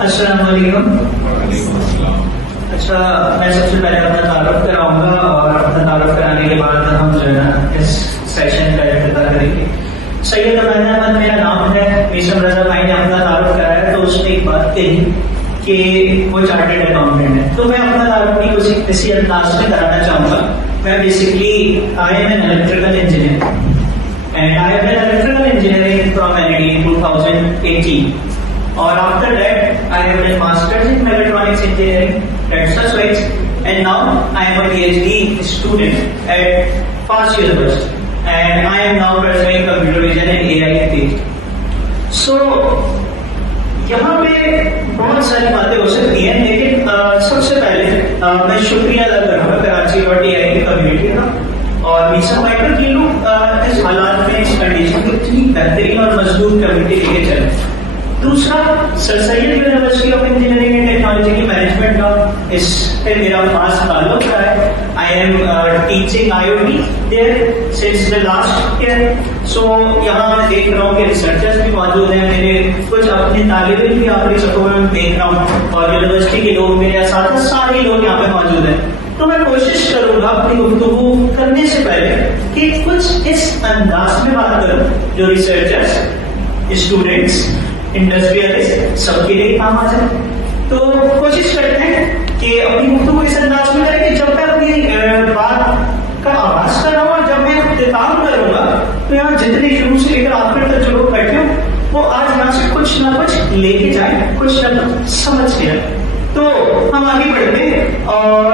अस्सलाम वालेकुम। अच्छा, मैं सबसे पहले अपना तारुफ कराऊंगा और अपना तारुफ कराने के बाद हम जो है ना इस सेशन का इफ्तिताह करेंगे। सैयद अमान अहमद मेरा नाम है। मीसम रजा भाई ने अपना तारुफ कराया तो उसने एक बात कही कि वो चार्टेड अकाउंटेंट है, तो मैं अपना तारुफ भी कुछ इसी अंदाज में कराना चाहूँगा। मैं basically I am an electrical engineer and I am an electrical engineering from NIT in 2018. और after that, I have done masters in mechatronics engineering at Sussex, and now I am a PhD student at Fars University, and I am now pursuing computer vision and AI field. So यहाँ पे बहुत सारी बातें हो सकती हैं, लेकिन सबसे पहले मैं शुक्रिया अदा करूँगा कराची और AI की कम्युनिटी का और मीसा भाई का कि लोग इस हालात में इस कंडीशन को इतनी बेहतरीन और मजबूत कम्युनिटी लेके चले। दूसरा, Sir Syed University of Engineering and Technology की मैनेजमेंट का इस पे मेरा खास ताल्लुक रहा है। I am teaching IoT there since the last year. So यहाँ मैं देख रहा हूँ कि रिसर्चर्स भी मौजूद हैं, मेरे कुछ अपने तालिब इल्म भी आखिरी सफों में देख रहा हूँ और यूनिवर्सिटी के लोग, मेरे साथ सारे लोग यहाँ पे मौजूद हैं। तो मैं कोशिश करूंगा अपनी गुफ्तगू करने से पहले कि कुछ इस अंदाज में बात करूं जो रिसर्चर्स, स्टूडेंट्स, इंडस्ट्रियलिस्ट सबके लिए काम आ जाए। तो कोशिश करते हैं कि अपनी गुफ्तगू इस अंदाज में करें कि जब मैं अपनी बात का आगाज कर रहा हूँ और जब मैं इख्तिताम करूंगा तो यहाँ जितने शुरू से लेकर आखिर तक जो लोग बैठे हो वो आज यहाँ से कुछ ना कुछ लेके जाए, कुछ ना कुछ समझ के आए। तो हम आगे बढ़ते हैं और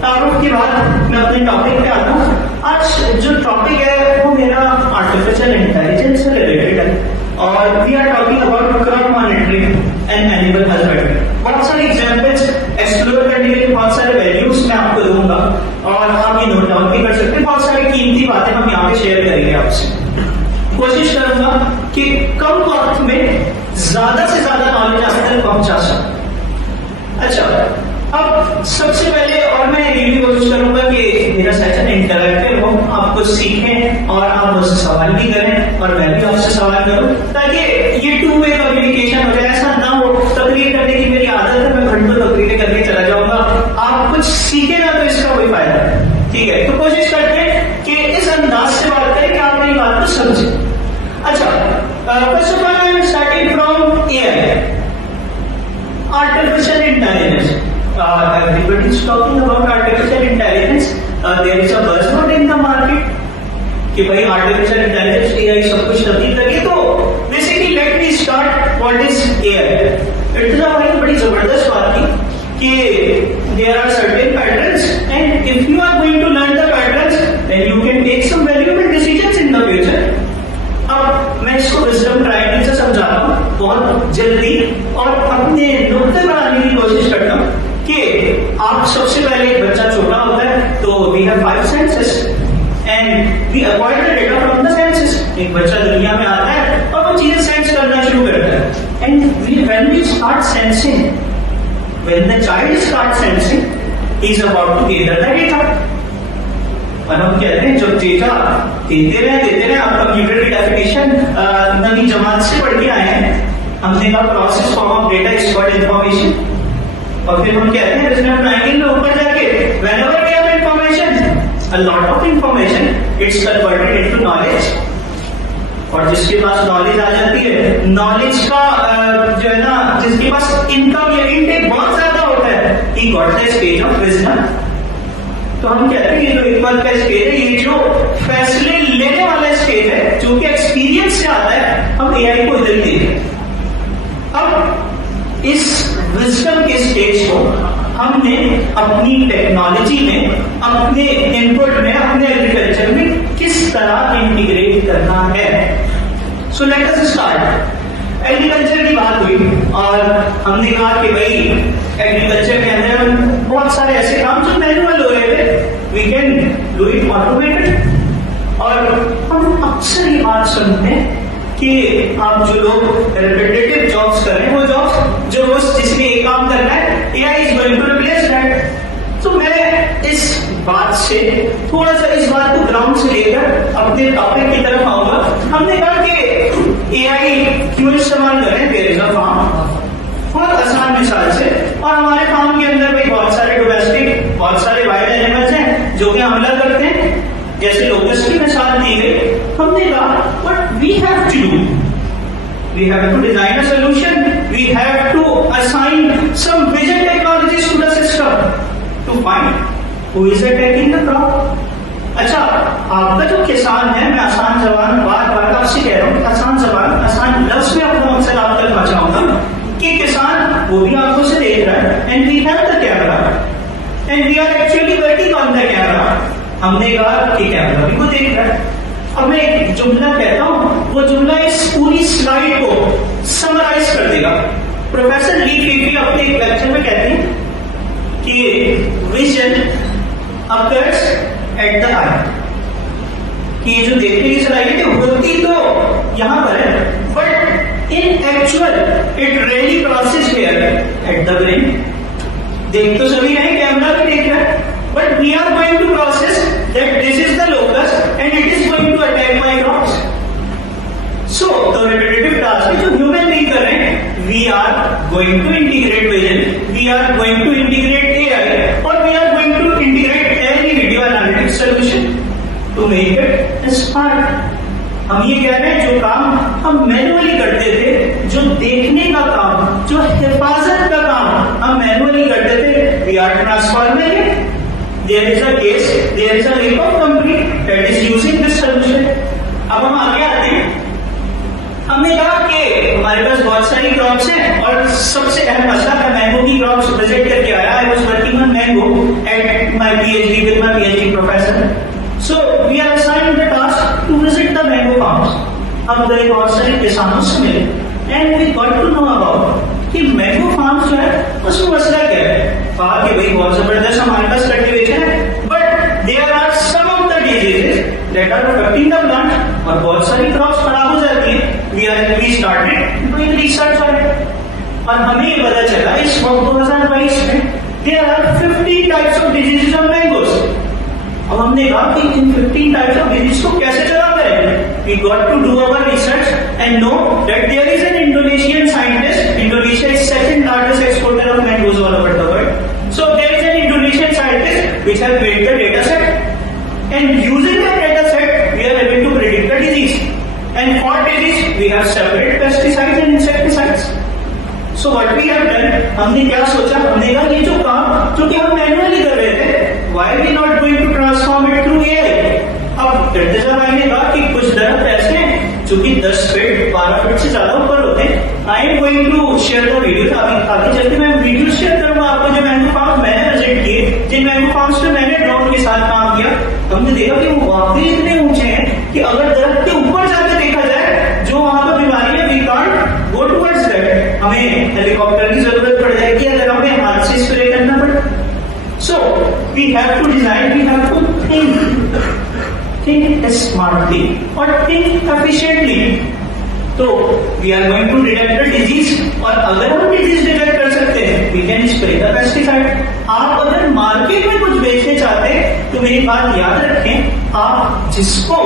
तारुफ के बाद मैं अपने टॉपिक पे आता हूँ। आज जो टॉपिक है वो मेरा आर्टिफिशियल इंटेलिजेंस से रिलेटेड है और we are talking about crop monitoring and animal husbandry. बहुत सारे एग्जांपल्स एक्सप्लोर करने के लिए बहुत सारे वैल्यूज मैं आपको दूंगा और आप ये नोट डाउन भी कर सकते हैं। बहुत सारी कीमती बातें हम यहाँ पे शेयर करेंगे आपसे। कोशिश करूंगा कि कम वक्त में ज्यादा से ज्यादा नॉलेज आप तक पहुंचा सकूं। अच्छा, अब सबसे पहले और मैं ये भी कोशिश करूंगा कि मेरा सेशन इंटरैक्टिव हो, आप कुछ सीखें और आप मुझसे सवाल भी करें और मैं भी आपसे सवाल करूं ताकि ये टू वे कम्युनिकेशन हो जाए। ऐसा ना हो, तकरीर करने की मेरी आदत है, मैं घंटों तकरीरें करके चला जाऊंगा, आप कुछ सीखे ना तो इसका कोई फायदा नहीं। ठीक है, तो कोशिश करते हैं कि इस अंदाज से बात करें कि आप मेरी बात को समझें। अच्छा, first of all I am starting from AI, artificial intelligence. Everybody is talking about artificial intelligence. There is a buzzword in the market कि भाई artificial intelligence AI सब कुछ तब्दील करेगी। तो basically let me start what is AI. इर्तिजा भाई ने बड़ी जबरदस्त बात की कि there are certain patterns and if you are going to learn the patterns then you can take some valuable decisions in the future. अब मैं इसको विजडम ट्रायंगल से समझाता हूँ बहुत जल्दी और अपने नुक्ते बनाने की कोशिश करता हूँ कि आप सबसे पहले एक बच्चा छोटा होता है तो we have 5 senses and we avoid the data from the senses. एक बच्चा दुनिया में आता है और वो चीजें सेंस करना शुरू करता है and when we start sensing, when the child start sensing he is about to gather the data. और हम कहते हैं जब डेटा देते रहे आप कंप्यूटर की डेफिनेशन नवी जमात से पढ़ के आए हैं। हमने कहा process form of data is called information और फिर हम कहते हैं विजडम ट्रायंगल में ऊपर जाके whenever we have information, a lot of information, it's converted into knowledge. और जिसके पास नॉलेज आ जाती है, नॉलेज का जो है ना, जिसके पास इनकम या इनटेक बहुत ज्यादा होता है, he got the stage of wisdom. तो हम कहते हैं ये जो इक्वल का स्टेज है, ये जो फैसले लेने वाला स्टेज है जो कि एक्सपीरियंस से आता है, हम AI को इधर देते हैं। अब इस विजडम के स्टेज को हमने अपनी टेक्नोलॉजी में, अपने इनपुट में, अपने एग्रीकल्चर में किस तरह इंटीग्रेट करना है। So let us start. Agriculture की बात हुई और हमने कहा कि भाई एग्रीकल्चर के अंदर बहुत सारे ऐसे काम जो मैनुअल हो रहे थे, we can do it automated. और हम अक्सर ये बात सुनते हैं कि आप जो लोग रिपीटेटिव जॉब्स कर रहे हैं, वो जॉब्स जो रोज जिसमें एक काम करना है, AI is going to replace that. तो मैं इस बात से थोड़ा सा इस बात को ग्राउंड से लेकर अपने टॉपिक की तरफ आऊंगा। हमने कहा कि AI क्यों इस्तेमाल करें, देयर इज अ फार्म। बहुत आसान बोगस की मिसाल दी गई। हमने कहा what we have to do, we have to design a solution, we have to assign some vision technologies to the system to find who is attacking the crop. अच्छा, आपका जो किसान है, मैं आसान जबान बार बार आपसे कह रहा हूँ, आसान जबान आसान लफ्ज में अपना मकसद आप तक पहुंचाऊंगा कि किसान वो भी आंखों से देख रहा है, and we have the camera and we are actually working on the camera. हमने कहा कि कैमरा भी को देख रहा है। अब मैं एक जुमला कहता हूं, वो जुमला इस पूरी स्लाइड को समराइज कर देगा। प्रोफेसर ली फीफी अपने एक लेक्चर में कहते हैं कि विजन अकर्स एट द आई, कि ये जो देखने की सलाहियत है होती तो यहां पर है, but in actual it really crosses here at the brain. देख तो सभी रहे, कैमरा भी देख रहा है, but we are going to process that this is the locus and it is going to attack my crops. So the repetitive task जो human नहीं कर रहे हैं, we are going to integrate vision, we are going to integrate AI और we are going to integrate any video analytics solution to make it smart. हम ये कह रहे हैं जो काम हम मैनुअली करते थे, जो देखने का काम, जो हिफाजत का काम हम मैनुअली करते थे, we are transforming it. There is a case, there is a link of company that is using this solution. अब हम आगे आते हैं। हमने कहा कि हमारे पास बहुत सारी क्रॉप्स हैं और सबसे अहम मसला है मैंगो की क्रॉप्स विजिट करके आया। I was working on mango at my PhD with my PhD professor. So we are assigned the task to visit the mango farms. हम गए बहुत सारे किसानों से मिले and we got to know about कि मैंगो फार्म्स जो है उसमें मसला क्या है। कहा कि भाई बहुत जबरदस्त हमारे पास कल्टीवेशन है, but there are some of the diseases that are affecting the plant और बहुत सारी क्रॉप्स खराब हो जाती है। We started doing research on it और हमें ये पता चला इस वक्त 2022 में there are 15 types of diseases on mangoes. अब हमने कहा कि इन 15 टाइप्स ऑफ डिजीज को कैसे चला करें। We got to do our research and know that there is an Indonesian scientist. Indonesia is second largest exporter of mangoes all over the world. So there is an Indonesian scientist which has made the data set, and using that data set we are able to predict the disease, and for disease we have separate pesticides and insecticides. So what we have done, हमने क्या सोचा, हमने कहा ये जो काम जो कि हम मैनुअली कर रहे थे, why we not going to transform it through AI? अब डॉक्टर भाई ने कहा कि कुछ दरख्त ऐसे हैं जो कि 10 फीट 12 फीट से ज्यादा ऊपर होते हैं। I am going to share the video. आगे चलते मैं वीडियो शेयर करूंगा आपको जो मैंगो फार्म मैंने विजिट किए, जिन मैंगो फार्म्स पे मैंने ड्रोन के साथ काम किया। हमने देखा कि वो वाकई इतने ऊंचे हैं कि अगर दरख्त के ऊपर जाकर देखा जाए जो वहां पर बीमारी है, we can't go towards that. हमें हेलीकॉप्टर की जरूरत पड़ जाएगी अगर हमें हाथ से स्प्रे करना पड़े। So we have to design, we have to think smartly और think efficiently। तो we are going to detect the disease और अगर हम डिजीज डिटेक्ट कर सकते हैं we can spray the pesticide. आप अगर मार्केट में कुछ बेचने चाहते हैं तो मेरी बात याद रखें, आप जिसको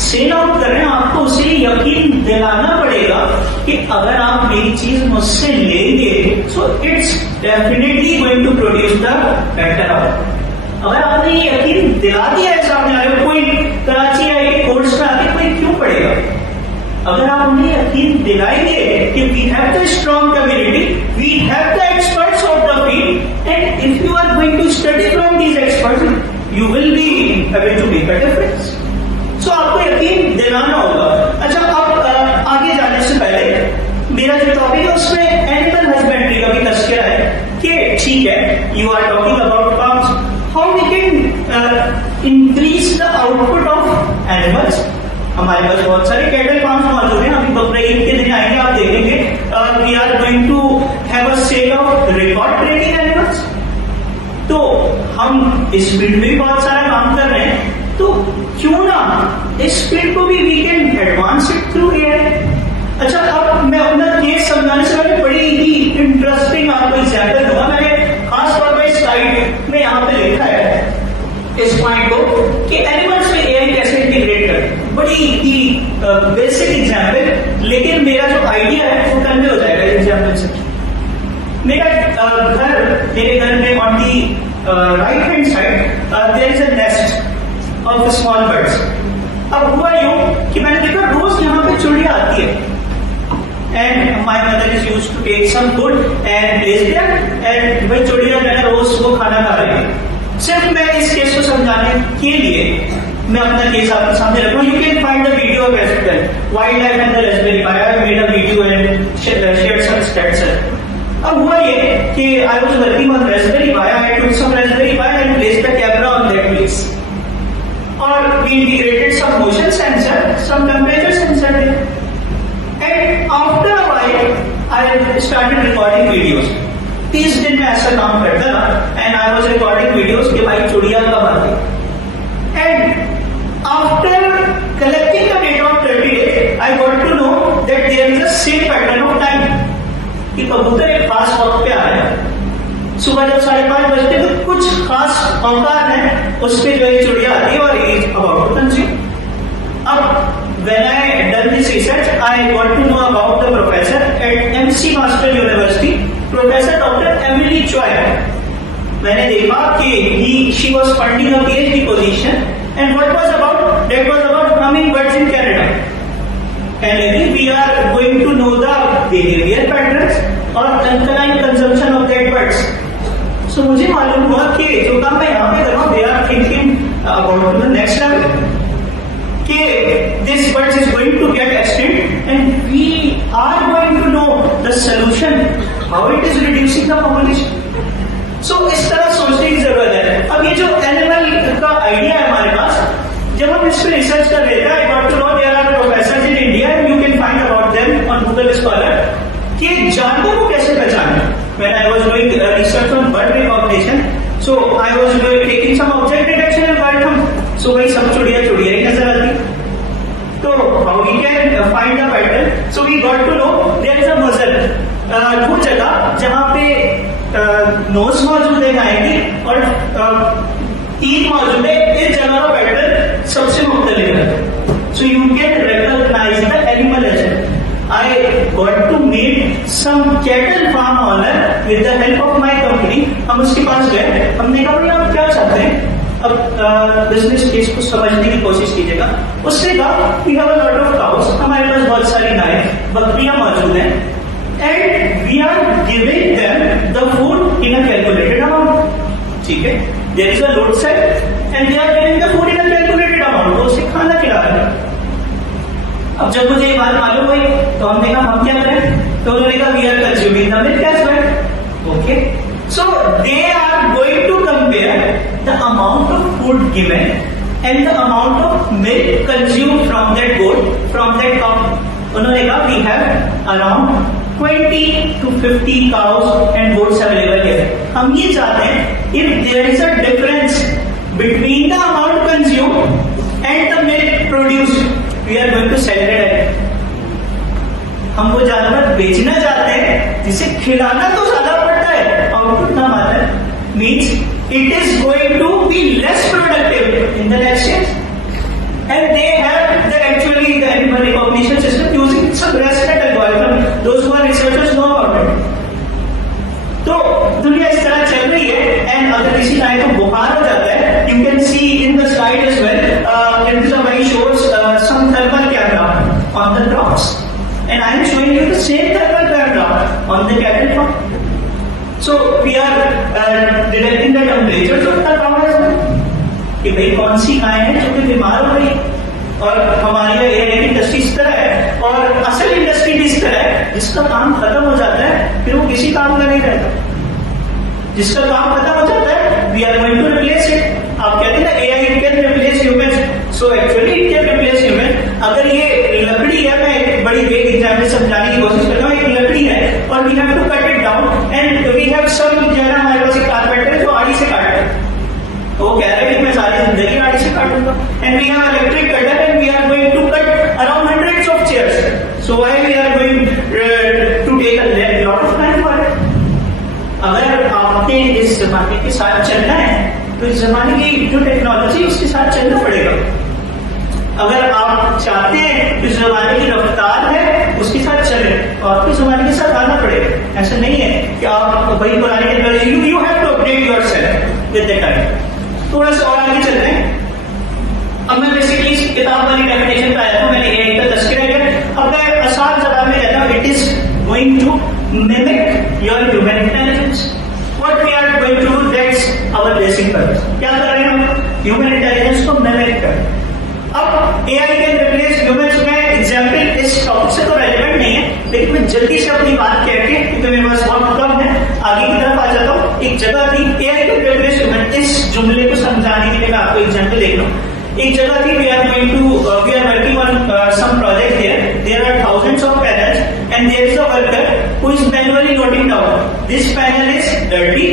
सेल आउट कर रहे हैं आपको उसे यकीन दिलाना पड़ेगा कि अगर आप मेरी चीज मुझसे लेंगे so it's definitely going to produce the better output. अगर आपने ये यकीन दिला दिया है सामने वाले, कोई कराची या एक कोर्स में आके कोई क्यों पड़ेगा। अगर आप उन्हें यकीन दिलाएंगे कि we have the strong community, we have the experts of the field, and if you are going to study from these experts you will be able to make a difference. So आपको यकीन दिलाना होगा। अच्छा, अब आगे जाने से पहले मेरा जो टॉपिक है उसमें एनिमल हस्बेंड्री का भी तस्करा है कि ठीक है, you are talking about farms, how we can increase the output of animals. हमारे पास बहुत सारे कैटल फार्म्स मौजूद हैं। अभी बकरा ईद के दिन आएंगे, आप देखेंगे we are going to have a sale of record breeding animals. तो हम इस फील्ड में भी बहुत सारा काम कर रहे हैं, तो क्यों ना इस फील्ड को भी we can advance it through AI. अच्छा, अब मैं अपना केस समझाने से पहले बड़ी ही इंटरेस्टिंग आपको एग्जाम्पल दूंगा। मैंने खासतौर पर इस स्लाइड में यहाँ पे लिखा है इस पॉइंट को कि एनिमल्स में एआई कैसे इंटीग्रेट करें। बड़ी ही बेसिक एग्जाम्पल, लेकिन मेरा जो आइडिया है वो कन्वे हो जाएगा एग्जाम्पल से। मेरे घर में on the right hand side there is a nest of small birds. अब हुआ यूं कि मैंने देखा रोज यहाँ पे चिड़िया आती है, and my mother is used to take some food and place there, and भाई चिड़िया जो है रोज वो खाना खा रही है। सिर्फ मैं इस केस को समझाने के लिए मैं अपना केस आपके सामने रखूँ। You can find the video of aspect wild life and the raspberry pi. I made a video and shared some stats. अब हुआ ये कि I was working on raspberry pi, I took some raspberry pi and placed the camera on that place, और we integrated some motion sensor, some temperature sensor there. And after a while, I started recording videos. 30 दिन में ऐसा काम करता था, and I was recording videos कि भाई चुड़िया कब आती। And after collecting the data of 30 days, I got to know that there is a same pattern of time कि कबूतर एक खास वक्त पे आ रहा है। सुबह जब 5:30 बजते तो कुछ खास औकात है उस पे जो है चिड़िया आती है और इज अबाउट टू कंज्यूम। अब when I done this research, I got to know about the professor at MC Master University, Professor Dr. Emily Choi. मैंने देखा कि she was funding a PhD position, and what was about? That was about hummingbirds in Canada. And we are going to know the behavior patterns or alkaline consumption of that birds. So मुझे मालूम हुआ कि जो काम मैं यहाँ पे कर रहा हूँ, they are thinking about the next level. कि this bird is going to get extinct and we are going to know the solution, how it is reducing the population. So इस तरह सोचने की जरूरत है। अब ये जो एनिमल का आइडिया है हमारे पास, जब हम इस पे रिसर्च कर रहे थे, I got to know there are professors in India and you can find about them on Google Scholar कि जानवर को कैसे पहचाने। When I was doing research on bird recognition, so I was taking some object detection algorithm. So भाई सब चुड़िया चुड़िया ही नजर आती। तो how we can find the pattern? So we got to know there is a muzzle, वो जगह जहाँ पे नोज मौजूद है गाय की और टीथ मौजूद है, इस जगह का पैटर्न सबसे मुख्तलिफ है। So you can recognize the animal as well. I got to meet some cattle farm owner with the help of my company. हम उसके पास गए, हमने कहा भाई आप क्या चाहते हैं, अब बिजनेस केस को समझने की कोशिश कीजिएगा। उसने कहा we have a lot of cows, हमारे पास बहुत सारी गायें बकरियां मौजूद हैं, and we are giving them the food in a calculated amount. ठीक है, there is a load set and they are giving the food in a calculated amount. वो उसे खाना खिला रहे हैं। अब जब मुझे ये बात मालूम हुई तो हमने कहा हम क्या करें, तो उन्होंने कहा we are consuming the milk as well. Okay, so they are going to compare the amount of food given and the amount of milk consume from that goat, from that cow. उन्होंने कहा we have around 20 to 50 cows and goats available here. हम ये चाहते हैं if there is a difference between the amount consumed and the milk produced, we are going to sell it. हम वो जानवर बेचना चाहते हैं जिसे खिलाना तो ज्यादा पड़ता है, आउटपुट कम आता है, means it is going to be less productive in the next, and they have the actually the animal recognition system using some ResNet algorithm. Those who are researchers know about it. तो दुनिया इस तरह चल रही है, and अगर किसी गाय को बुखार हो जाता है, you can see in the slide as well, it is a very shows some thermal camera on the crops, and I am showing you the same thermal camera on the cattle farm. So we are detecting the temperatures of the cow as well. कि भाई कौन सी गाय है जो कि बीमार हो रही, और हमारी एयर इंडस्ट्री इस तरह है और असल इंडस्ट्री भी इस तरह है, जिसका काम खत्म हो जाता है फिर वो किसी काम का नहीं रहता। जिसका काम खत्म हो जाता है we are going to replace it. आप कहते हैं ना AI can replace human, so actually it can replace human. अगर ये लकड़ी है, मैं एक बड़ी वेग एग्जाम्पल समझाने की कोशिश कर रहा हूँ, एक लकड़ी है और we have to cut it down and we have some, जो है ना हमारे पास एक कारपेंटर है जो आड़ी से काटता है, वो कह रहा है कि मैं सारी जिंदगी आड़ी से काटूंगा, and we have electric cutter and we are going to cut around hundreds of chairs, so why we are going to take a lot of time for it? अगर आपने इस जमाने के साथ चलना है तो इस जमाने की जो टेक्नोलॉजी उसके साथ चलना पड़ेगा। अगर आप चाहते हैं इस जमाने की रफ्तार है उसके साथ चले तो आपके जमाने के साथ आना पड़ेगा। ऐसा नहीं है कि आप वही पुरानी technology, you have to update yourself with the time. थोड़ा सा और आगे चलते हैं। अब मैं बेसिकली किताब वाली डेफिनेशन पे आया था, मैंने एआई का तस्करा किया। अब मैं आसान जवाब में कहता हूँ, it is going to mimic your human intelligence. What we are going to do, that's our basic purpose. क्या कर रहे हैं हम? ह्यूमन इंटेलिजेंस को मिमिक कर। अब एआई कैन रिप्लेस ह्यूमंस में एग्जाम्पल इस टॉपिक से तो रेलेवेंट नहीं है, लेकिन मैं जल्दी से अपनी बात कह के, क्योंकि मेरे पास बहुत कम है, आगे की तरफ आ जाता हूँ। एक जगह थी एआई कैन रिप्लेस ह्यूमन, इस जुमले को समझाने के लिए मैं आपको एग्जाम्पल देख रहा हूँ। एक जगह थी, we are working on some project here, there are thousands of panels and there is a worker who is manually noting down this panel is dirty,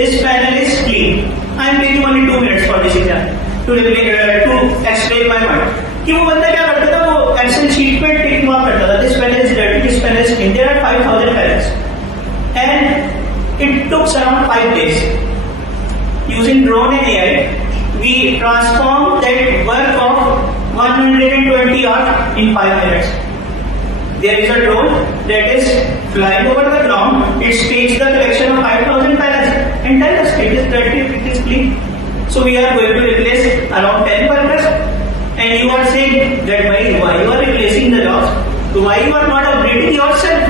this panel is clean. I am taking only 2 minutes for this example to explain my point. कि वो बंदा क्या करता था, वो Excel sheet पे टिक mark करता था, this panel is dirty, this panel is clean, there are 5000 panels and it tooks around 5 days. Using drone and AI, we transform that work of 120 hours in 5 minutes. There is a drone that is flying over the ground. It takes the collection of 5,000 panels and tells us it is dirty, it is clean. So we are going to replace around 10 workers. And you are saying that why you are replacing the jobs? Why you are not upgrading yourself?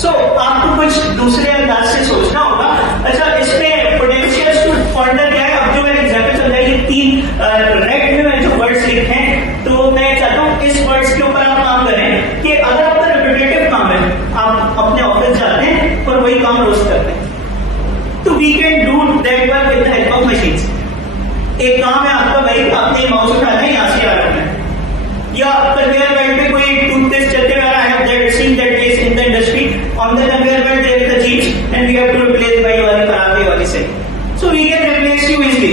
So आपको कुछ दूसरे अंदाज से सोचना होगा। अच्छा, इसमें potential to further क्या है? अब जो मैंने एग्जाम्पल चल रहा है, ये 3 रेक्ट में मैंने जो वर्ड्स लिखे हैं, तो मैं चाहता हूँ इस वर्ड्स के ऊपर आप काम करें कि अगर आपका रिपीटेटिव काम है, आप अपने ऑफिस जाते हैं और वही काम रोज करते हैं, तो we can do that work with the help of machines. एक काम है आपका, भाई आपने माउस उठाना है, यहाँ से यहाँ रखना है, या कन्वेयर बेल्ट पे कोई टूथपेस्ट चलते हुए I have that seen that case in the industry, on the conveyor belt there is the jeans and we have to replace by वाली खराबी वाली से। So we can replace you easily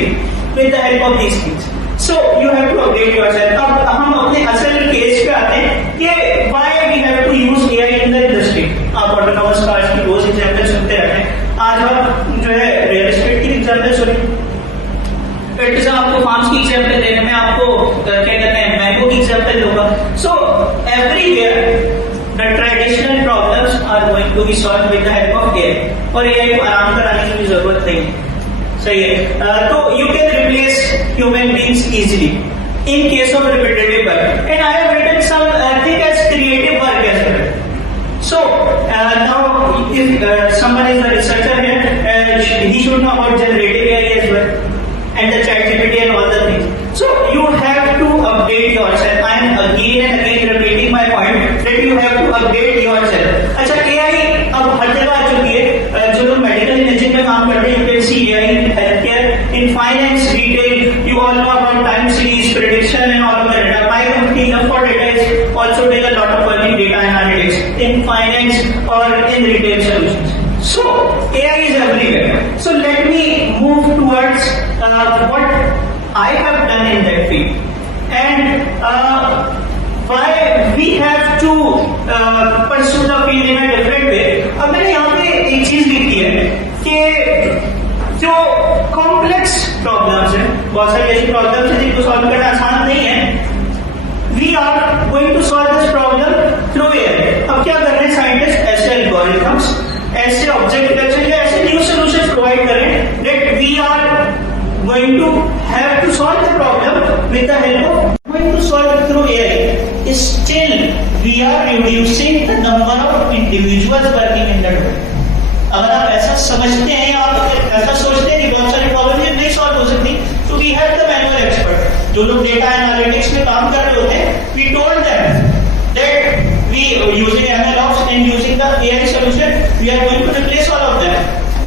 with the help of these things. So you have to update yourself. अब हम अपने असल केस पे आते हैं कि why we have to use AI in the industry. आप ऑटोनॉमस कार्स की रोज एग्जांपल सुनते रहते हैं, आज हम जो है रियल एस्टेट की एग्जांपल सुने, फिर आपको फार्म्स की एग्जांपल देने में आपको क्या कहते हैं, मैंगो की एग्जांपल दूंगा। So everywhere the traditional problems are going to be solved with the help of AI, और एआई को आराम कराने की भी जरूरत नहीं है। सही है। तो you can replace human beings easily in case of repetitive work, and I have written something as creative work as well. So now if someone is a researcher here, he should know about generative AI as well and the ChatGPT and all the things. So you have to update yourself. I am again and again repeating my point that you have to update yourself. अच्छा, AI अब हर जगह आ चुकी है। जो लोग medical imaging में काम करते हैं, you can see AI in healthcare, in finance, retail. You all know about time series, prediction, and all of the data. My company, Enough4 Data, is also doing a lot of work in data analytics in finance or in retail solutions. So AI is everywhere. So let me move towards what I have done in that field and why we have to pursue the field in a different way. अब मैंने यहाँ पे एक चीज लिखी है कि जो कॉम्प्लेक्स प्रॉब्लम्स हैं, बहुत सारी ऐसी प्रॉब्लम्स हैं जिनको सॉल्व करना आसान नहीं है, we are going to solve this problem through AI. अब क्या कर रहे हैं साइंटिस्ट? ऐसे एल्गोरिथम्स, ऐसे ऑब्जेक्ट डिटेक्शन या ऐसे न्यू सॉल्यूशंस प्रोवाइड करें that we are going to have to solve the problem with the help of going to solve it through AI. Still, we are reducing the number of individuals working in that way. अगर आप ऐसा समझते हैं या आप ऐसा सोचते हैं कि बहुत सारी प्रॉब्लम ये नहीं सॉल्व हो सकती, तो we have the manual expert, जो लोग डेटा एनालिटिक्स में काम कर रहे होते हैं, we told them that we using MLOps and using the AI solution, we are going to replace all of them.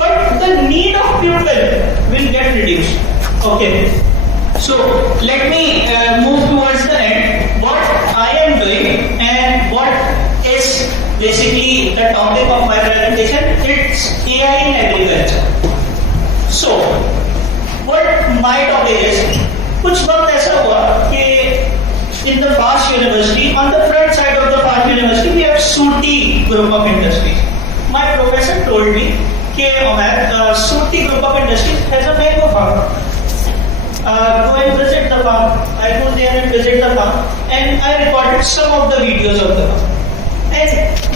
But the need of people will get reduced. Okay. So let me move towards the end. What I am doing and what is basically the topic of my presentation, it's AI in agriculture. So what my topic is, कुछ वक्त ऐसा हुआ कि in the FAST University, on the front side of the FAST University, we have SUTI group of industries. My professor told me कि SUTI group of industries has a mango farm. Go and visit the farm. I go there and visit the farm and I recorded some of the videos of the farm. And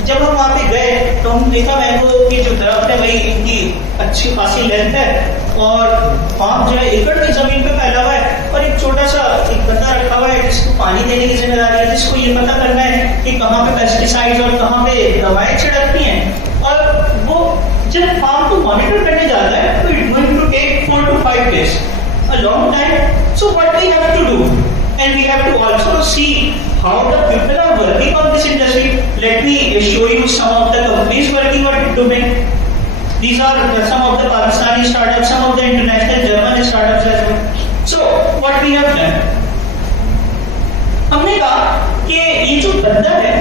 जब हम वहाँ पे गए तो हम देखा mango की जो दरख्त है भाई इनकी अच्छी खासी लेंथ है और फार्म जो है एकड़ की जमीन पे फैला हुआ है और एक छोटा सा एक बंदा रखा हुआ है जिसको पानी देने की जिम्मेदारी है, जिसको ये पता करना है कि कहाँ पे पेस्टिसाइड्स और कहाँ पे दवाएं छिड़कनी है। और वो जब फार्म को मॉनिटर करने जाता है तो it going to take 4 to 5 days, a long time. So what we have to do, and we have to also see how the people are working on this industry. Let me show you some of the companies working on it domain. These are some of the Pakistani startups, some of the international German startups as well. So what we have done, हमने कहा कि ये जो बंदा है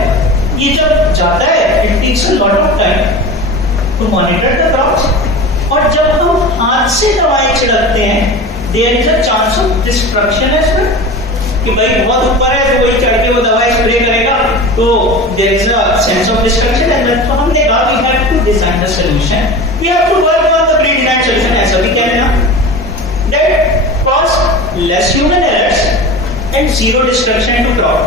ये जब जाता है it takes a lot of time to monitor the crops, और जब हम हाथ से दवाएं छिड़कते हैं there is a chance of destruction as well, कि भाई बहुत ऊपर है तो वही चढ़ के वो दवाई स्प्रे करेगा तो there is a sense of destruction, and तो हमने कहा we have to design the solution, we have to work on the pre-designed solution, ऐसा भी कहना that cause less human errors and zero destruction to crop,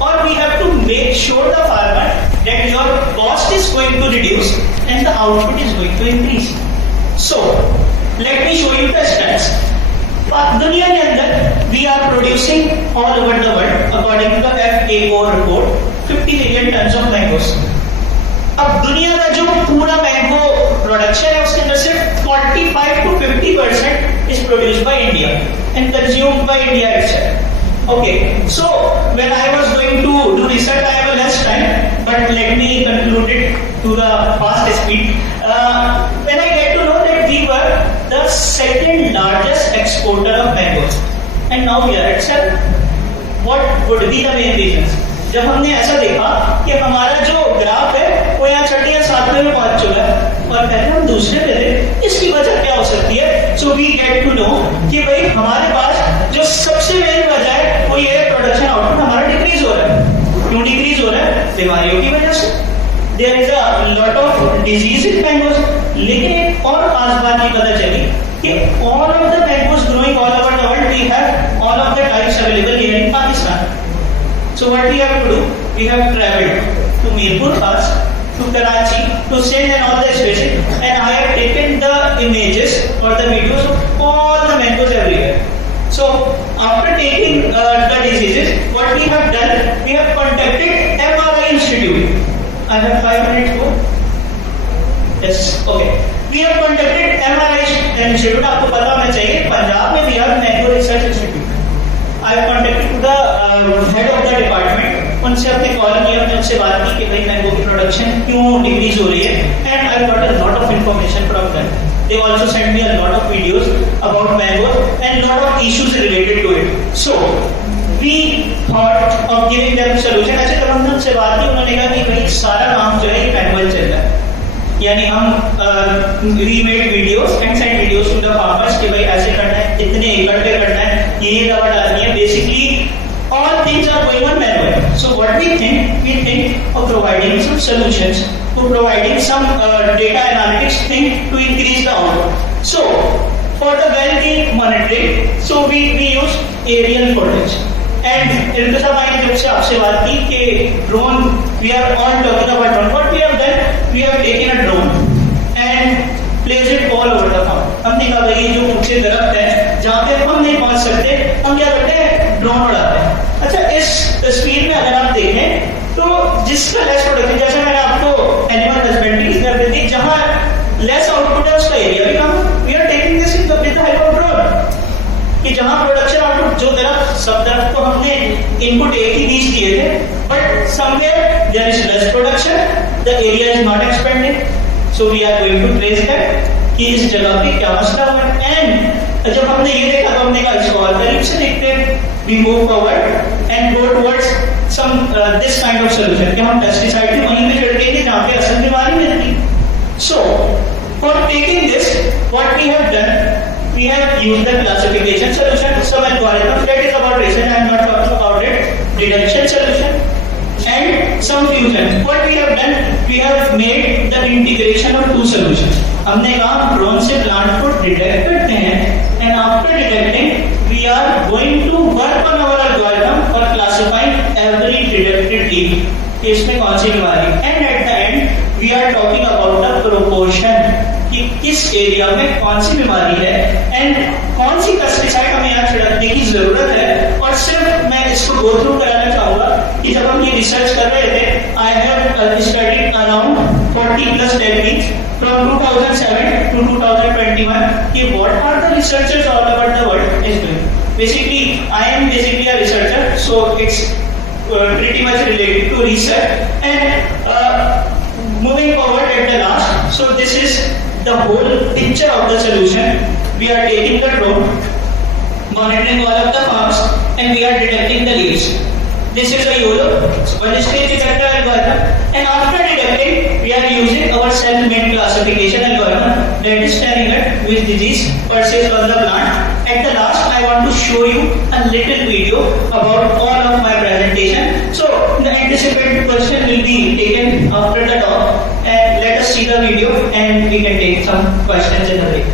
or we have to make sure the farmer that your cost is going to reduce and the output is going to increase. So let me show you the stats. दुनिया के अंदर we are producing all over the world according to the FAO report 50 million tons of mangoes. अब दुनिया का जो पूरा mango production है उसके अंदर सिर्फ 45 to 50% is produced by India and consumed by India itself. Okay, so when I was going to do research, I have a less time, but let me conclude it to the fast speed. When I get to know that we were the second largest exporter of mangoes, and now we are at 7. What would be the main reasons? जब हमने ऐसा देखा कि हमारा जो graph है वो यहाँ 6 या 7 में पहुंच चुका है और पहले हम दूसरे पे थे, इसकी वजह क्या हो सकती है? So we get to know कि भाई हमारे पास जो सबसे मेन वजह है वो ये प्रोडक्शन आउटपुट हमारा डिक्रीज हो रहा है। क्यों डिक्रीज हो रहा है? बीमारियों की वजह से। There is a lot of disease in mangoes. लेकिन एक और खास बात ये पता चली कि all of the mangoes growing all over the world we have all of the types available here in Pakistan. So what we have to do? We have traveled to Mirpur first, to Karachi, to Sindh and all the stations, and I have taken the images or the videos of all the mangoes everywhere. So after taking the diseases, what we have done, we have contacted MRI Institute. I have 5 minutes more. Yes, okay. We have contacted MRI Institute. आपको पता होना चाहिए पंजाब में we have Mango Research Institute. I have contacted to the head of the department. उनसे अपने call किया, हमने उनसे बात की कि भाई मैंगो की प्रोडक्शन क्यों डिक्रीज हो रही है, and I got a lot of information from them. They also sent me a lot of videos about mango and lot of issues related to it. So we thought of giving them solution. ऐसे जब हमने उनसे बात की, उन्होंने कहा कि भाई सारा काम जो है मैनुअल चल रहा है, यानी हम we made videos and sent videos to the farmers कि भाई ऐसे करना है, इतने एकड़ पे करना है, ये दवा डालनी है. Basically all things are going on manual. So what we think of providing some solutions, to providing some data analytics thing to increase the output. So for the well-being monitoring, so we use aerial footage. And Irtuza bhai ने जब से आपसे बात की कि drone, we are all talking about drone. What we have done, we have taken a drone and placed it all over the farm. हमने कहा भाई ये जो ऊंचे दरख्त है जहाँ पे हम नहीं पहुँच सकते, हम क्या करते हैं, ड्रोन उड़ाते हैं. अच्छा, इस तस्वीर में अगर आप देखें तो जिसका लेस प्रोडक्शन, जैसे मैंने आपको एनिमल हस्बेंड्री दी जहाँ लेस आउटपुट है उसका एरिया भी कम. We are taking this with the help of drone कि जहाँ प्रोडक्शन आउटपुट जो दरख्त, सब दरख्त को हमने इनपुट एक ही बीज दिए थे, but somewhere there is less production, the area is not expanding. So we are going to trace that कि इस जगह पे क्या मसला हुआ है. एंड जब हमने ये देखा तो हमने कहा इसको और करीब से देखते हैं. We move forward and go towards some this kind of solution कि हम पेस्टिसाइड भी वहीं पे छिड़केंगे जहाँ पे असल बीमारी मिलती. So for taking this what we have done, we have used the classification solution, some algorithms that is about research, I am not talking about it, deduction solution and some fusion. What we have done, we have made the integration of two solutions. हमने कहा drone से plant को detect करते हैं and after detecting we are going to work on our algorithm for classifying every detected leaf कि इसमें कौन सी बीमारी, and at the end we are talking about the proportion कि किस एरिया में कौन सी बीमारी है एंड कौन सी पेस्टिसाइड हमें यहाँ छिड़कने की जरूरत है। और सिर्फ मैं इसको गो थ्रू कराना चाहूंगा कि जब हम ये रिसर्च कर रहे थे, I have studied around 40+ techniques from 2007 to 2021 कि what are the researchers all over the world is doing. Basically, I am basically a researcher, so it's pretty much related to research. And moving forward at the last, so this is the whole picture of the solution. We are taking the drone, monitoring all of the farms, and we are detecting the leaves. This is a YOLO, one-stage detector algorithm, and after detecting, we are using our self-made classification algorithm that is telling it which disease persists on the plant. At the last, I want to show you a little video about all of my presentation. So, the anticipated question will be taken after the talk, and let us see the video, and we can take some questions in the break.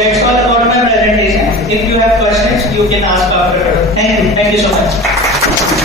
That's all about my presentation. If you have questions, you can ask after. Thank you so much.